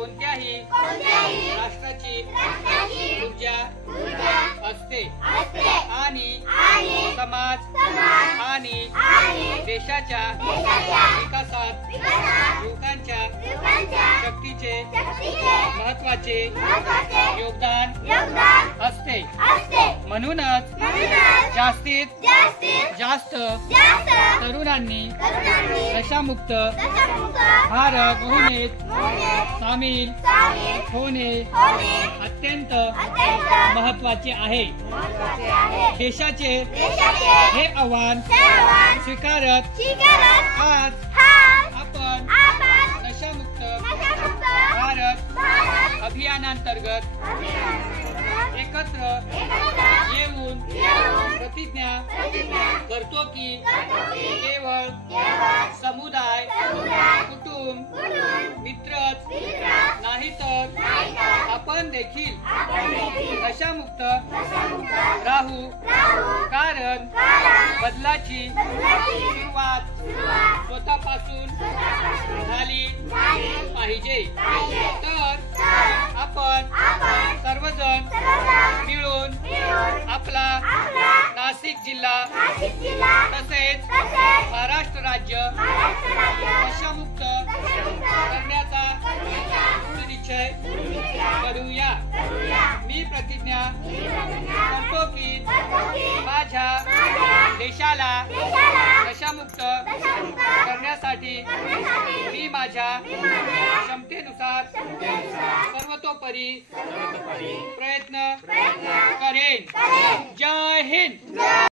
कोणत्याही राष्ट्राची ऊर्जा असते आणि समाज आणि देशाच्या विकासात युवकांच्या शक्तीचे महत्त्वाचे योगदान असते। म्हणूनच जास्तीत जास्त तरुणांनी नशामुक्त भारत मोहिमेत सामील होणे अत्यंत महत्त्वाचे आहे। देशाचे हे आव्हान स्वीकारत आज आपण नशामुक्त भारत अभियानांतर्गत एकत्र येऊन प्रतिज्ञा करतो की केवळ समुदाय कुटुंब मित्रच नाही तर आपण देखील नशामुक्त राहू, कारण बदलाची सुरुवात स्वतःपासून झाली पाहिजे। तर आपण सर्वजण मिळून आपला नाशिक जिल्हा तसेच महाराष्ट्र राज्य नशामुक्त करण्याचा निश्चय करूया। मी प्रतिज्ञा करतो की माझ्या देशाला नशामुक्त करण्यासाठी मी माझ्या क्षमतेनुसार सर्वतोपरी प्रयत्न करेन। जय हिंद।